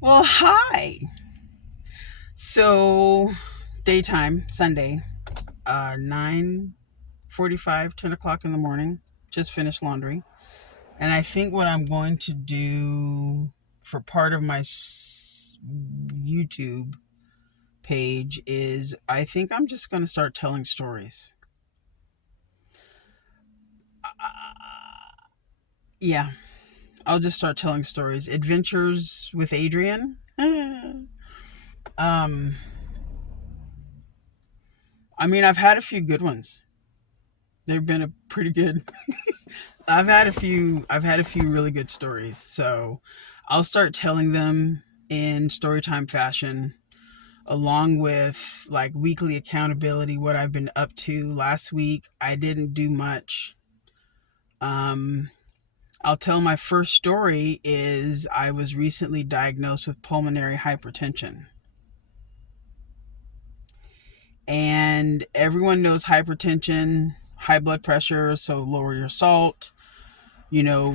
Well, hi. So, daytime, Sunday, 9:45, 10 o'clock in the morning. Just finished laundry. And I think what I'm going to do for part of my YouTube page is I think I'm just going to start telling stories. Yeah, I'll just start telling stories. Adventures with Adrian. um, I mean, I've had a few good ones. They've been a pretty good. I've had a few really good stories. So I'll start telling them in storytime fashion, along with like weekly accountability, what I've been up to. Last week I didn't do much. Um I'll tell my first story is I was recently diagnosed with pulmonary hypertension. And everyone knows hypertension, high blood pressure, so lower your salt,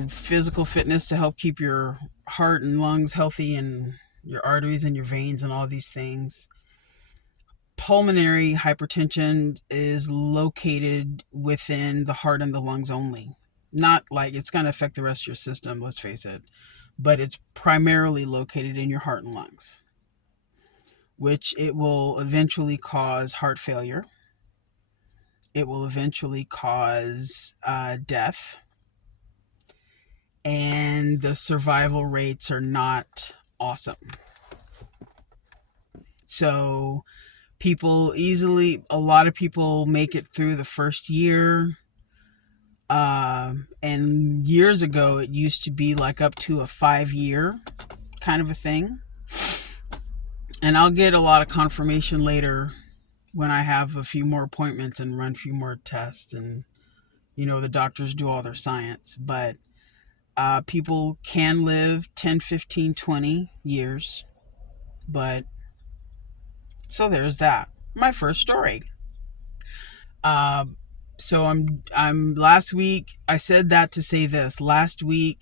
physical fitness to help keep your heart and lungs healthy and your arteries and your veins and all these things. Pulmonary hypertension is located within the heart and the lungs only. Not like it's going to affect the rest of your system, let's face it, but it's primarily located in your heart and lungs, which it will eventually cause heart failure. It will eventually cause death, and the survival rates are not awesome. So a lot of people make it through the first year. And years ago, it used to be like up to a 5 year kind of a thing. And I'll get a lot of confirmation later when I have a few more appointments and run a few more tests and, the doctors do all their science. But people can live 10, 15, 20 years. But so there's that. My first story. Uh, so I'm last week I said that to say this. Last week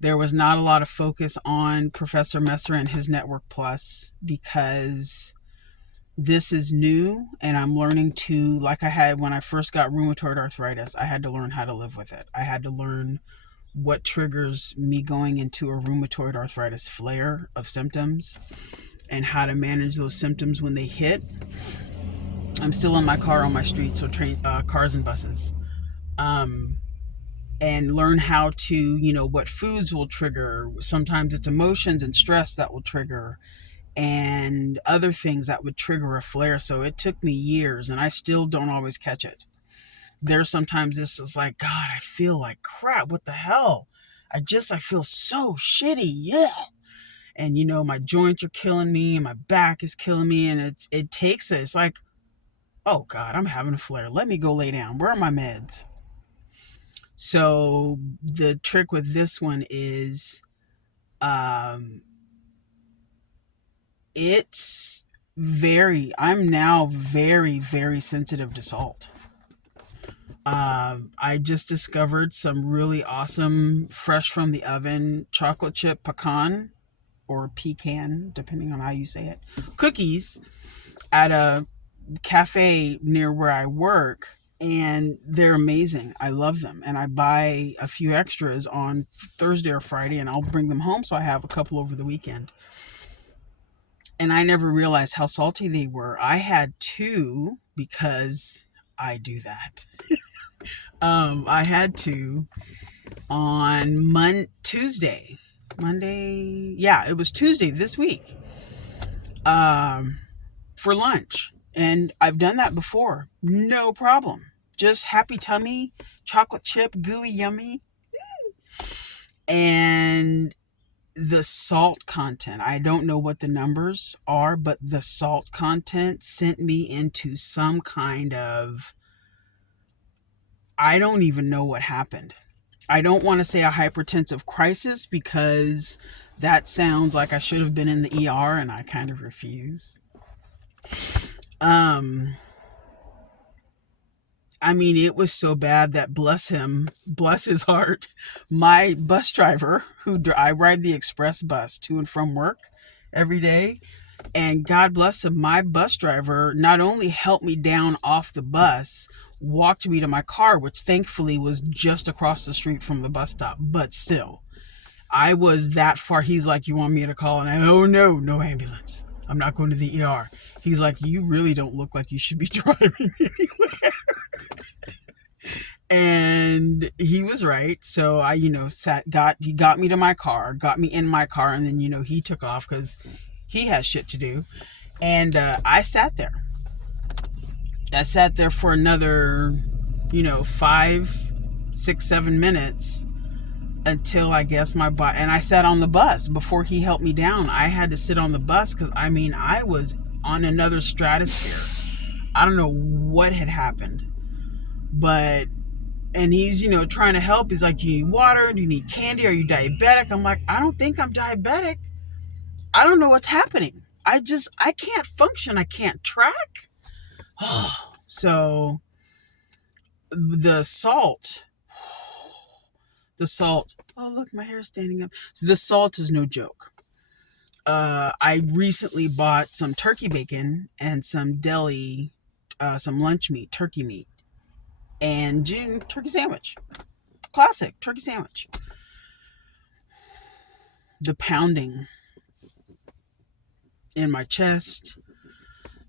there was not a lot of focus on Professor Messer and his Network Plus because this is new and I'm learning to, like I had when I first got rheumatoid arthritis, I had to learn how to live with it. I had to learn what triggers me going into a rheumatoid arthritis flare of symptoms and how to manage those symptoms when they hit. I'm still in my car on my street, so cars and buses. Um, and learn how to, what foods will trigger. Sometimes it's emotions and stress that will trigger, and other things that would trigger a flare. So it took me years, and I still don't always catch it. There's sometimes this is like, God, I feel like crap. What the hell? I feel so shitty. Yeah. And my joints are killing me, and my back is killing me, and it takes it. It's like, oh God, I'm having a flare. Let me go lay down. Where are my meds? So the trick with this one is um I'm now very, very sensitive to salt. I just discovered some really awesome fresh from the oven chocolate chip pecan, depending on how you say it, cookies at a cafe near where I work, and they're amazing. I love them, and I buy a few extras on Thursday or Friday, and I'll bring them home so I have a couple over the weekend. And I never realized how salty they were. I had two because I do that. I had two on Monday. Yeah, it was Tuesday this week. Um, for lunch. And I've done that before. No problem. Just happy tummy, chocolate chip, gooey, yummy. And the salt content, I don't know what the numbers are, but the salt content sent me into some kind of, I don't even know what happened. I don't want to say a hypertensive crisis because that sounds like I should have been in the ER, and I kind of refuse. Um, I mean, it was so bad that, bless him, bless his heart, my bus driver, I ride the express bus to and from work every day, and God bless him, my bus driver not only helped me down off the bus, walked me to my car, which thankfully was just across the street from the bus stop, but still, I was that far. He's like, you want me to call? And oh no, no ambulance. I'm not going to the ER. He's like, you really don't look like you should be driving anywhere. And he was right. So I, he got me to my car, got me in my car, and then, he took off because he has shit to do. And I sat there. I sat there for another, 5, 6, 7 minutes until I guess my body, and I sat on the bus before he helped me down. I had to sit on the bus because, I was on another stratosphere. I don't know what had happened, but, and he's, trying to help. He's like, do you need water? Do you need candy? Are you diabetic? I'm like, I don't think I'm diabetic. I don't know what's happening. I can't function. I can't track. So the salt, oh look, my hair's standing up. So the salt is no joke. I recently bought some turkey bacon and some deli, some lunch meat, turkey meat, and turkey sandwich. Classic turkey sandwich. The pounding in my chest,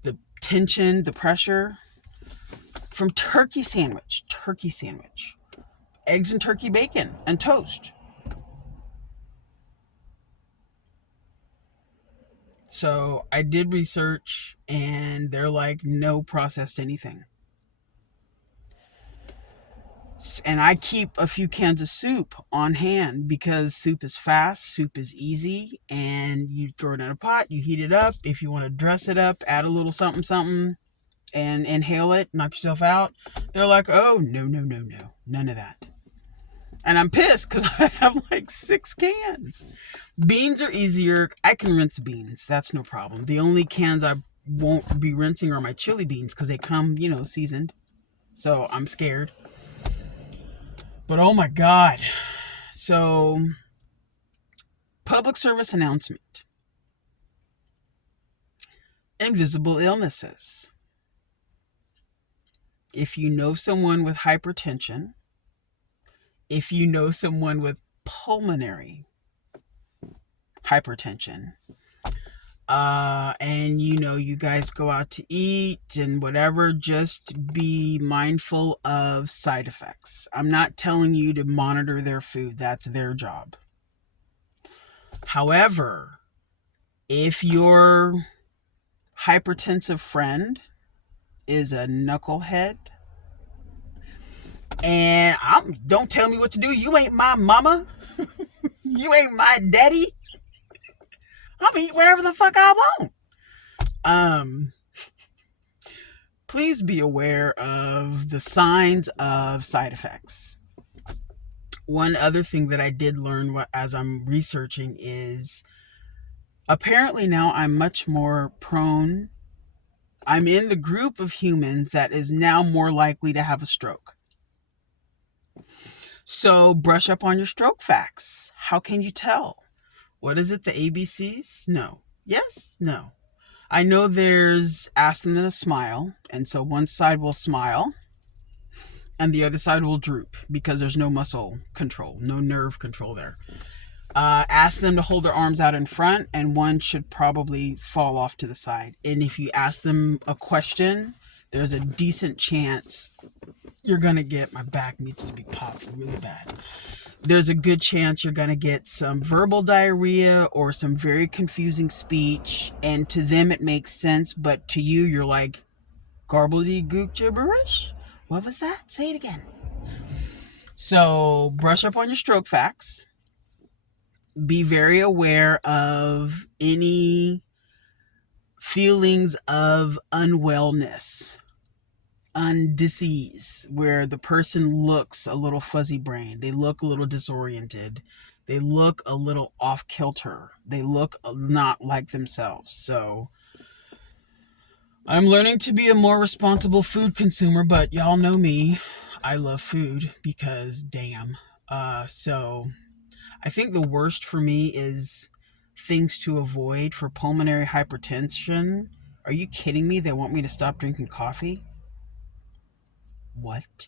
the tension, the pressure from turkey sandwich, eggs and turkey bacon and toast. So I did research, and they're like, no processed anything. And I keep a few cans of soup on hand because soup is fast, soup is easy, and you throw it in a pot, you heat it up. If you want to dress it up, add a little something, something, and inhale it, knock yourself out. They're like, oh, no, none of that. And I'm pissed because I have like 6 cans. Beans are easier. I can rinse beans. That's no problem. The only cans I won't be rinsing are my chili beans because they come, seasoned. So I'm scared. But oh my God. So, public service announcement. Invisible illnesses. If you know someone with hypertension, if you know someone with pulmonary hypertension, and you guys go out to eat and whatever, just be mindful of side effects. I'm not telling you to monitor their food. That's their job. However, if your hypertensive friend is a knucklehead, and don't tell me what to do. You ain't my mama. You ain't my daddy. I'm gonna eat whatever the fuck I want. Please be aware of the signs of side effects. One other thing that I did learn as I'm researching is apparently now I'm much more prone. I'm in the group of humans that is now more likely to have a stroke. So brush up on your stroke facts. How can you tell? What is it? The ABCs? No. Yes? No. I know there's ask them to smile. And so one side will smile and the other side will droop because there's no muscle control, no nerve control there. Ask them to hold their arms out in front, and one should probably fall off to the side. And if you ask them a question, there's a decent chance you're going to get, my back needs to be popped really bad. There's a good chance you're going to get some verbal diarrhea or some very confusing speech. And to them, it makes sense. But to you, you're like, gobbledygook gibberish? What was that? Say it again. So brush up on your stroke facts. Be very aware of any feelings of unwellness, undisease, where the person looks a little fuzzy brain, they look a little disoriented, they look a little off kilter, they look not like themselves. So I'm learning to be a more responsible food consumer, but y'all know me. I love food because damn. So I think the worst for me is things to avoid for pulmonary hypertension. Are you kidding me? They want me to stop drinking coffee? What?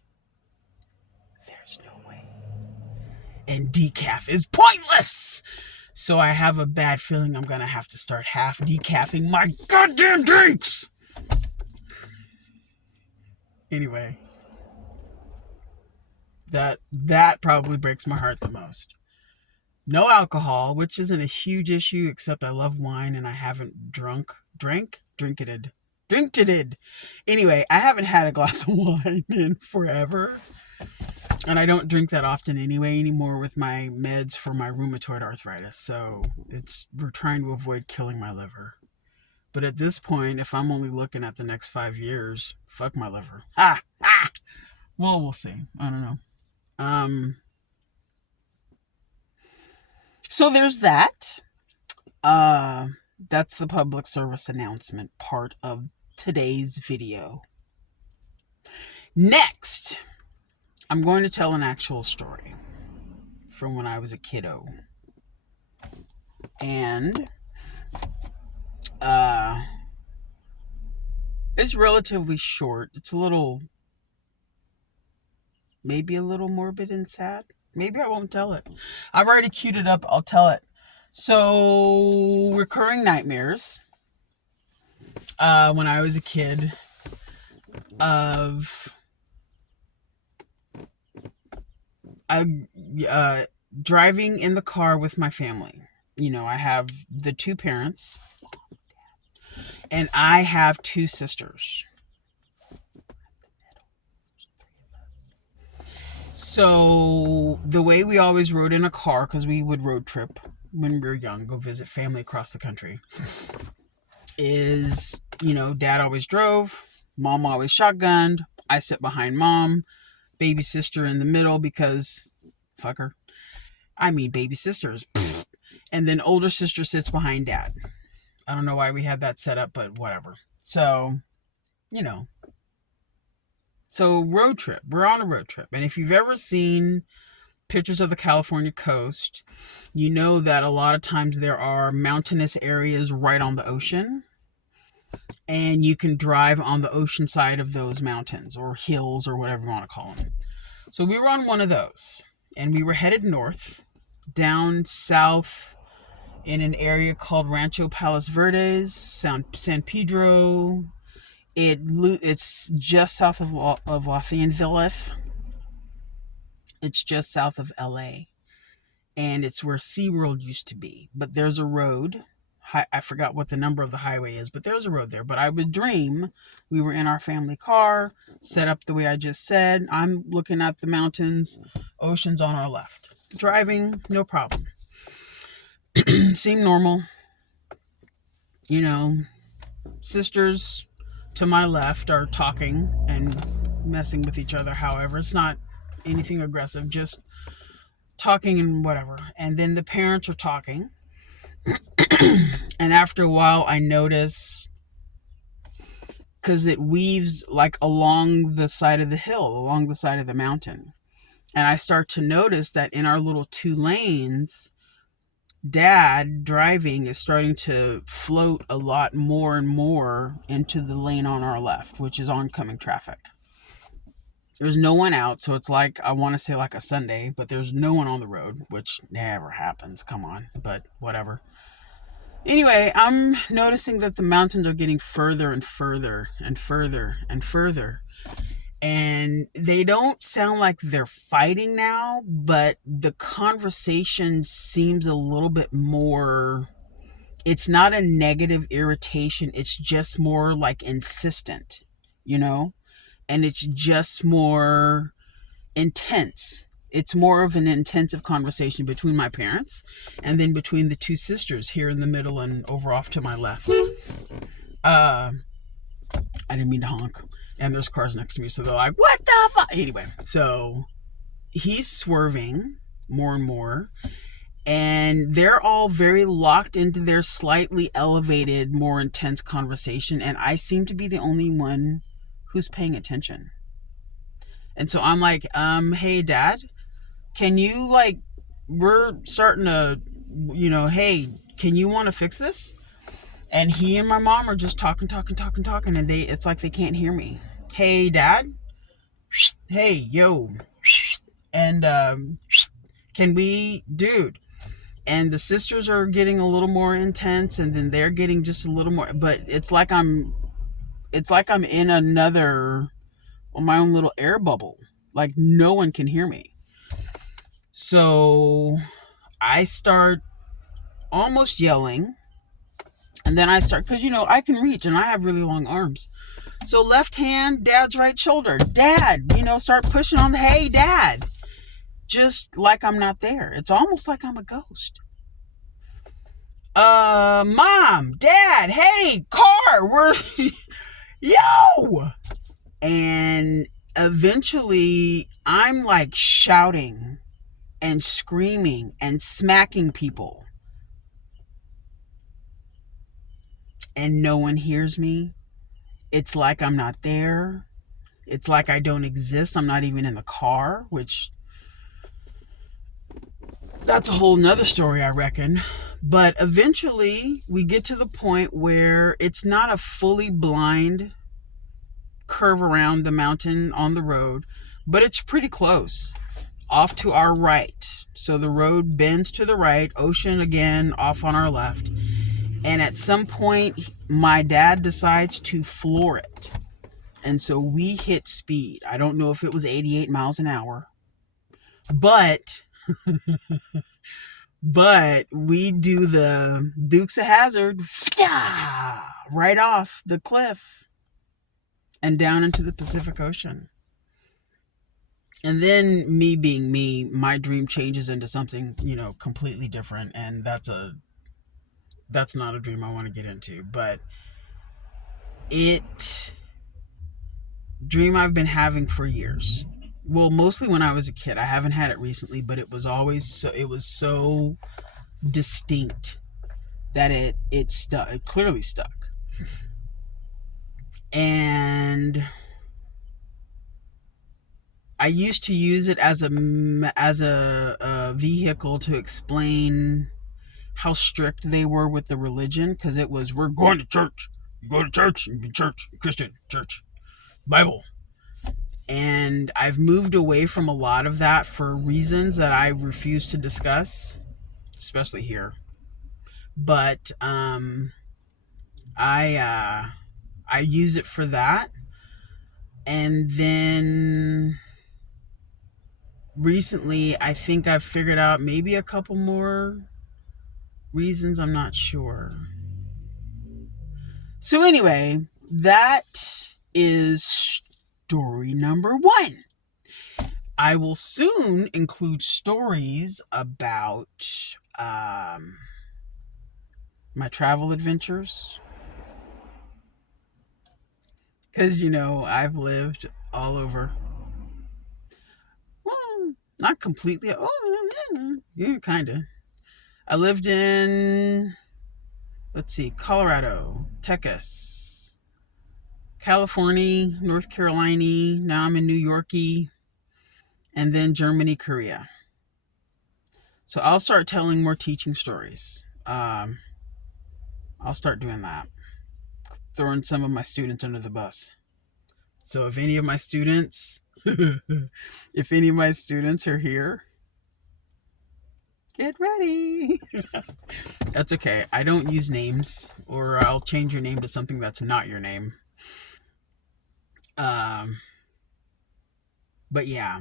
There's no way. And decaf is pointless! So I have a bad feeling I'm gonna have to start half decaffing my goddamn drinks! Anyway, that probably breaks my heart the most. No alcohol, which isn't a huge issue, except I love wine and I haven't drinkited. Anyway, I haven't had a glass of wine in forever. And I don't drink that often anyway anymore with my meds for my rheumatoid arthritis. So we're trying to avoid killing my liver. But at this point, if I'm only looking at the next 5 years, fuck my liver. Well, we'll see. I don't know. So there's that. That's the public service announcement part of today's video. Next, I'm going to tell an actual story from when I was a kiddo. And it's relatively short. It's maybe a little morbid and sad. Maybe I won't tell it. I've already queued it up. I'll tell it. So, recurring nightmares when I was a kid of driving in the car with my family. You know, I have the 2 parents and I have 2 sisters. So the way we always rode in a car, because we would road trip when we were young, go visit family across the country, is, you know, dad always drove, mom always shotgunned, I sit behind mom, baby sister in the middle because, fuck her. I mean, baby sisters. And then older sister sits behind dad. I don't know why we had that set up, but whatever. So, you know. So road trip. We're on a road trip. And if you've ever seen pictures of the California coast, you know that a lot of times there are mountainous areas right on the ocean. And you can drive on the ocean side of those mountains or hills or whatever you want to call them. So we were on one of those. And we were headed north, down south in an area called Rancho Palos Verdes, San Pedro. It's just south of Los Angeles. It's just south of LA. And it's where SeaWorld used to be. But there's a road. I forgot what the number of the highway is, but there's a road there. But I would dream we were in our family car, set up the way I just said. I'm looking at the mountains, ocean's on our left. Driving, no problem. Seemed normal. You know, sisters to my left are talking and messing with each other. However, it's not anything aggressive, just talking and whatever. And then the parents are talking. And after a while, I notice, because it weaves like along the side of the hill, along the side of the mountain. And I start to notice that in our little 2 lanes, dad driving is starting to float a lot more and more into the lane on our left, which is oncoming traffic. There's no one out, so it's like, I want to say like a Sunday, but there's no one on the road, which never happens. Come on, but whatever. Anyway, I'm noticing that the mountains are getting further and further and further and further. And they don't sound like they're fighting now, but the conversation seems a little bit more, it's not a negative irritation. It's just more like insistent, you know? And it's just more intense. It's more of an intensive conversation between my parents and then between the 2 sisters here in the middle and over off to my left. I didn't mean to honk. And there's cars next to me, so they're like, what the fuck? Anyway, so he's swerving more and more. And they're all very locked into their slightly elevated, more intense conversation. And I seem to be the only one who's paying attention. And so I'm like, hey, Dad, can you, like, we're starting to, hey, can you want to fix this? And he and my mom are just talking, and it's like they can't hear me. Hey, Dad. Hey, yo. And can we, dude? And the sisters are getting a little more intense, and then they're getting just a little more. But it's like I'm in my own little air bubble. Like no one can hear me. So I start almost yelling, and then I start, because I can reach and I have really long arms. So left hand, Dad's right shoulder. Dad, start pushing on the, hey, Dad. Just like I'm not there. It's almost like I'm a ghost. Mom, Dad, hey, car, we're, yo! And eventually I'm like shouting and screaming and smacking people. And no one hears me. It's like I'm not there. It's like I don't exist. I'm not even in the car, which that's a whole nother story, I reckon. But eventually we get to the point where it's not a fully blind curve around the mountain on the road, but it's pretty close, off to our right. So the road bends to the right, ocean again off on our left. And at some point, my dad decides to floor it. And so we hit speed. I don't know if it was 88 miles an hour, but we do the Dukes of Hazzard right off the cliff and down into the Pacific Ocean. And then, me being me, my dream changes into something, completely different. And that's not a dream I want to get into, but dream I've been having for years. Well, mostly when I was a kid. I haven't had it recently, but it was so distinct that it stuck. It clearly stuck. And I used to use it as a vehicle to explain how strict they were with the religion, because it was, we're going to church. You go to church, you be church, Christian, church, Bible. And I've moved away from a lot of that for reasons that I refuse to discuss, especially here. But I use it for that. And then recently, I think I've figured out maybe a couple more reasons. I'm not sure. So anyway, that is story number 1. I will soon include stories about my travel adventures. Because, I've lived all over. Well, not completely. Oh, yeah, kind of. I lived in, let's see, Colorado, Texas, California, North Carolina. Now I'm in New Yorkie. And then Germany, Korea. So I'll start telling more teaching stories. I'll start doing that. Throwing some of my students under the bus. So if any of my students are here, get ready. That's okay. I don't use names, or I'll change your name to something that's not your name. But yeah,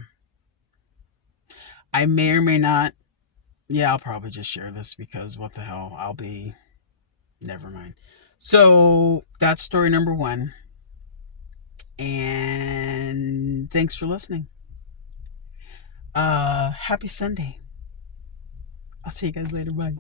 I may or may not. Yeah, I'll probably just share this, because what the hell, never mind. So that's story number 1. And thanks for listening. Happy Sunday. I'll see you guys later. Bye.